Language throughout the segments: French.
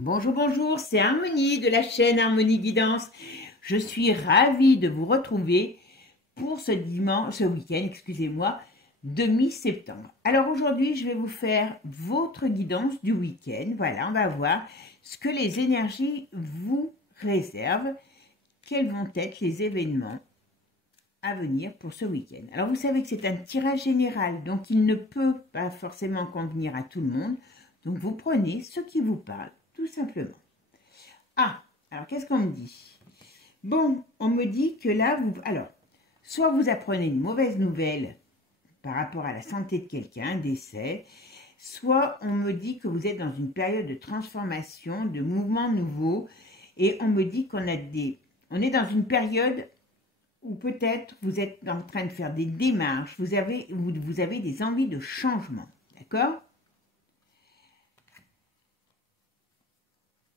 Bonjour, bonjour, c'est Harmonie de la chaîne Harmonie Guidance. Je suis ravie de vous retrouver pour ce week-end, excusez-moi, de mi-septembre. Alors aujourd'hui, je vais vous faire votre guidance du week-end. Voilà, on va voir ce que les énergies vous réservent, quels vont être les événements à venir pour ce week-end. Alors vous savez que c'est un tirage général, donc il ne peut pas forcément convenir à tout le monde. Donc vous prenez ce qui vous parle, tout simplement. Ah, alors qu'est-ce qu'on me dit? Bon, on me dit que là, alors, soit vous apprenez une mauvaise nouvelle par rapport à la santé de quelqu'un, un décès, soit on me dit que vous êtes dans une période de transformation, de mouvement nouveau, et on me dit on est dans une période où peut-être vous êtes en train de faire des démarches, vous avez des envies de changement, d'accord?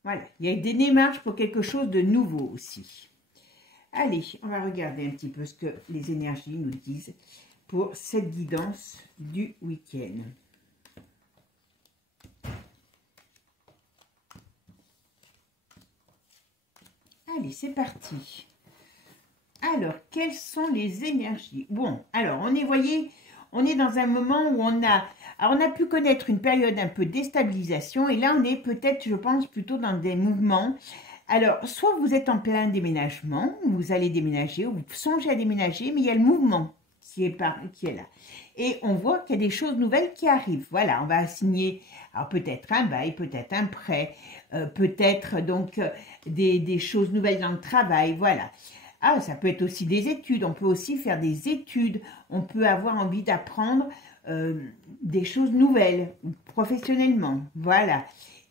Voilà, il y a des démarches pour quelque chose de nouveau aussi. Allez, on va regarder un petit peu ce que les énergies nous disent pour cette guidance du week-end. Allez, c'est parti. Alors, quelles sont les énergies? Bon, alors, voyez, on est dans un moment où on a pu connaître une période un peu de déstabilisation, et là, on est peut-être, je pense, plutôt dans des mouvements. Alors, soit vous êtes en plein déménagement, vous allez déménager, ou vous songez à déménager, mais il y a le mouvement qui est là. Et on voit qu'il y a des choses nouvelles qui arrivent. Voilà, on va signer, alors peut-être un bail, peut-être un prêt, peut-être donc des choses nouvelles dans le travail, voilà. Ah, ça peut être aussi des études, on peut aussi faire des études, on peut avoir envie d'apprendre des choses nouvelles, professionnellement, voilà.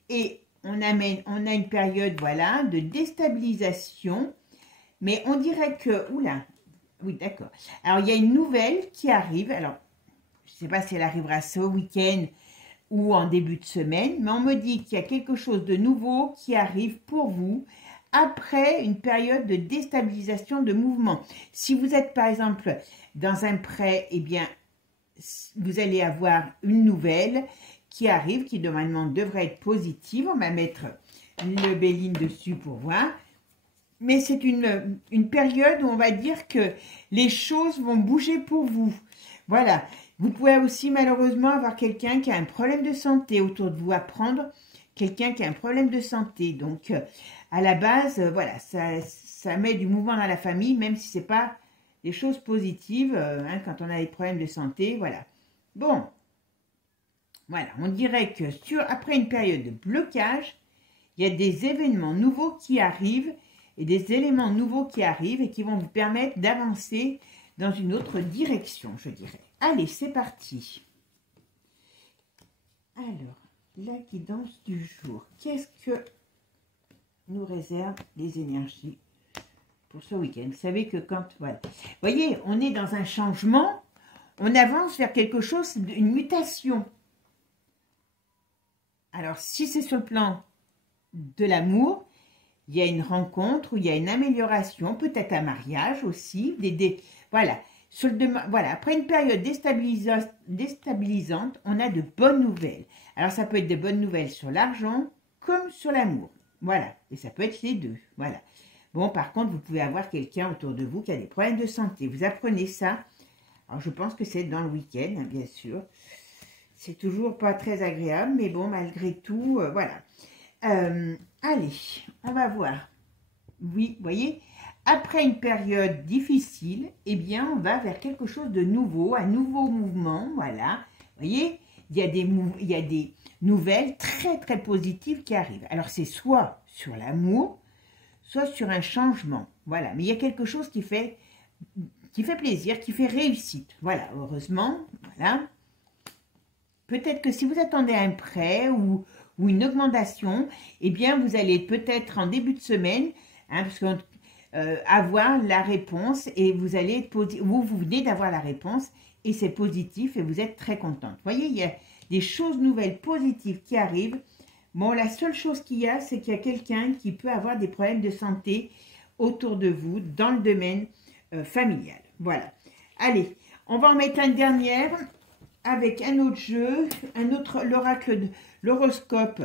Et on a une période, voilà, de déstabilisation, mais on dirait que, oula, oui, d'accord. Alors, il y a une nouvelle qui arrive, alors, je ne sais pas si elle arrivera ce week-end ou en début de semaine, mais on me dit qu'il y a quelque chose de nouveau qui arrive pour vous, après une période de déstabilisation de mouvement. Si vous êtes par exemple dans un prêt, eh bien, vous allez avoir une nouvelle qui arrive, qui normalement devrait être positive. On va mettre le Béline dessus pour voir. Mais c'est une période où on va dire que les choses vont bouger pour vous. Voilà. Vous pouvez aussi malheureusement avoir quelqu'un qui a un problème de santé autour de vous, apprendre quelqu'un qui a un problème de santé. Donc, à la base, voilà, ça met du mouvement dans la famille, même si ce n'est pas des choses positives, quand on a des problèmes de santé, voilà. Bon, voilà, on dirait que après une période de blocage, il y a des événements nouveaux qui arrivent et des éléments nouveaux qui arrivent et qui vont vous permettre d'avancer dans une autre direction, je dirais. Allez, c'est parti. Alors, la guidance du jour. Qu'est-ce que nous réservent les énergies pour ce week-end? Vous savez que quand, voilà, vous voyez, on est dans un changement, on avance vers quelque chose, une mutation. Alors, si c'est sur le plan de l'amour, il y a une rencontre, ou il y a une amélioration, peut-être un mariage aussi, voilà. Voilà, après une période déstabilisante, on a de bonnes nouvelles. Alors, ça peut être de bonnes nouvelles sur l'argent comme sur l'amour. Voilà, et ça peut être les deux. Voilà. Bon, par contre, vous pouvez avoir quelqu'un autour de vous qui a des problèmes de santé. Vous apprenez ça. Alors, je pense que c'est dans le week-end, hein, bien sûr. C'est toujours pas très agréable, mais bon, malgré tout, voilà. Allez, on va voir. Oui, vous voyez, après une période difficile, eh bien, on va vers quelque chose de nouveau, un nouveau mouvement, voilà. Vous voyez, il y a des nouvelles très, très positives qui arrivent. Alors, c'est soit sur l'amour, soit sur un changement, voilà. Mais il y a quelque chose qui fait plaisir, qui fait réussite, voilà, heureusement, voilà. Peut-être que si vous attendez un prêt ou une augmentation, eh bien, vous allez peut-être en début de semaine, hein, parce que avoir la réponse et vous venez d'avoir la réponse et c'est positif et vous êtes très contente. Vous voyez, il y a des choses nouvelles positives qui arrivent. Bon, la seule chose qu'il y a, c'est qu'il y a quelqu'un qui peut avoir des problèmes de santé autour de vous dans le domaine familial. Voilà. Allez, on va en mettre une dernière avec un autre jeu, l'oracle, l'horoscope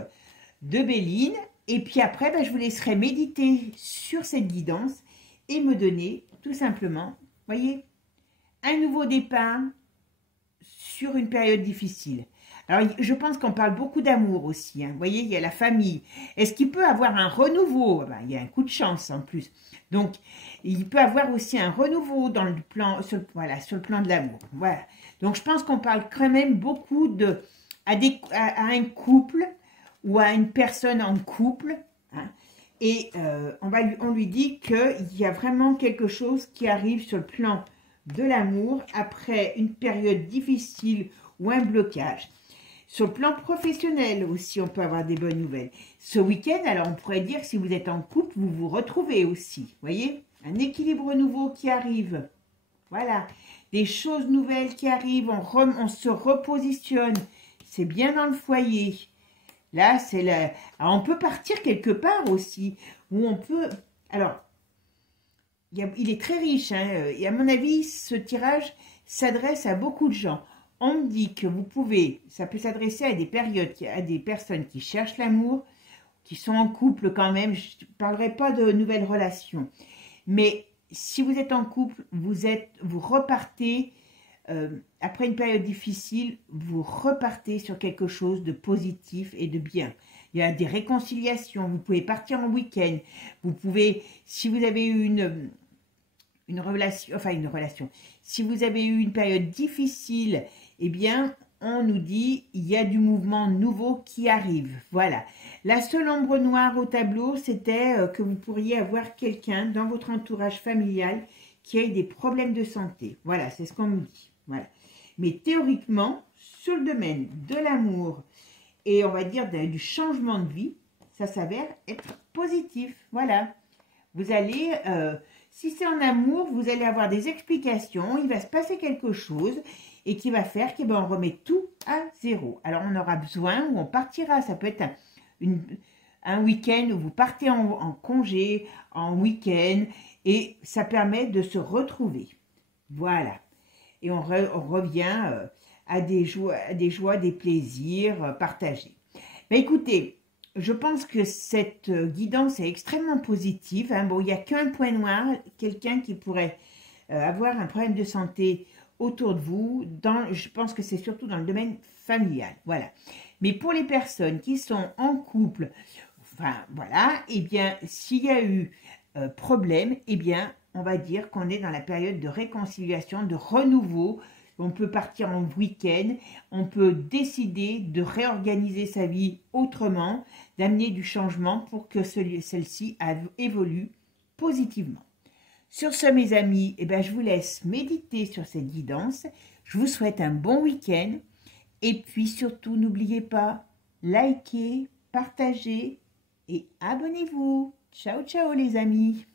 de Béline. Et puis après, ben, je vous laisserai méditer sur cette guidance et me donner tout simplement, voyez, un nouveau départ sur une période difficile. Alors, je pense qu'on parle beaucoup d'amour aussi. Hein. Vous voyez, il y a la famille. Est-ce qu'il peut avoir un renouveau? Ben, il y a un coup de chance en plus. Donc, il peut avoir aussi un renouveau dans le plan, voilà, sur le plan de l'amour. Voilà. Donc, je pense qu'on parle quand même beaucoup à un couple ou à une personne en couple. Hein, et on lui dit qu'il y a vraiment quelque chose qui arrive sur le plan de l'amour après une période difficile ou un blocage. Sur le plan professionnel aussi, on peut avoir des bonnes nouvelles. Ce week-end, alors on pourrait dire que si vous êtes en couple, vous vous retrouvez aussi. Voyez, un équilibre nouveau qui arrive. Voilà, des choses nouvelles qui arrivent, on se repositionne. C'est bien dans le foyer. Là, c'est là. Alors, on peut partir quelque part aussi, où on peut... Alors, il est très riche, hein, et à mon avis, ce tirage s'adresse à beaucoup de gens. On me dit que vous pouvez, ça peut s'adresser à à des personnes qui cherchent l'amour, qui sont en couple quand même. Je ne parlerai pas de nouvelles relations. Mais si vous êtes en couple, vous repartez, après une période difficile, vous repartez sur quelque chose de positif et de bien. Il y a des réconciliations, vous pouvez partir en week-end, vous pouvez, si vous avez eu une relation, si vous avez eu une période difficile, eh bien, on nous dit, il y a du mouvement nouveau qui arrive. Voilà. La seule ombre noire au tableau, c'était que vous pourriez avoir quelqu'un dans votre entourage familial qui ait des problèmes de santé. Voilà, c'est ce qu'on nous dit. Voilà. Mais théoriquement, sur le domaine de l'amour et on va dire du changement de vie, ça s'avère être positif. Voilà. Vous allez, si c'est en amour, vous allez avoir des explications, il va se passer quelque chose et qui va faire qu'on remet tout à zéro. Alors, on aura besoin ou on partira, ça peut être un week-end où vous partez en congé, en week-end, et ça permet de se retrouver. Voilà. Et on revient à des joies, des plaisirs partagés. Mais écoutez, je pense que cette guidance est extrêmement positive. Hein. Bon, il n'y a qu'un point noir, quelqu'un qui pourrait avoir un problème de santé autour de vous. Je pense que c'est surtout dans le domaine familial. Voilà. Mais pour les personnes qui sont en couple, enfin voilà, eh bien, s'il y a eu problème, eh bien, on va dire qu'on est dans la période de réconciliation, de renouveau. On peut partir en week-end, on peut décider de réorganiser sa vie autrement, d'amener du changement pour que celle-ci évolue positivement. Sur ce, mes amis, eh bien, je vous laisse méditer sur cette guidance. Je vous souhaite un bon week-end. Et puis surtout, n'oubliez pas, likez, partagez et abonnez-vous. Ciao, ciao les amis!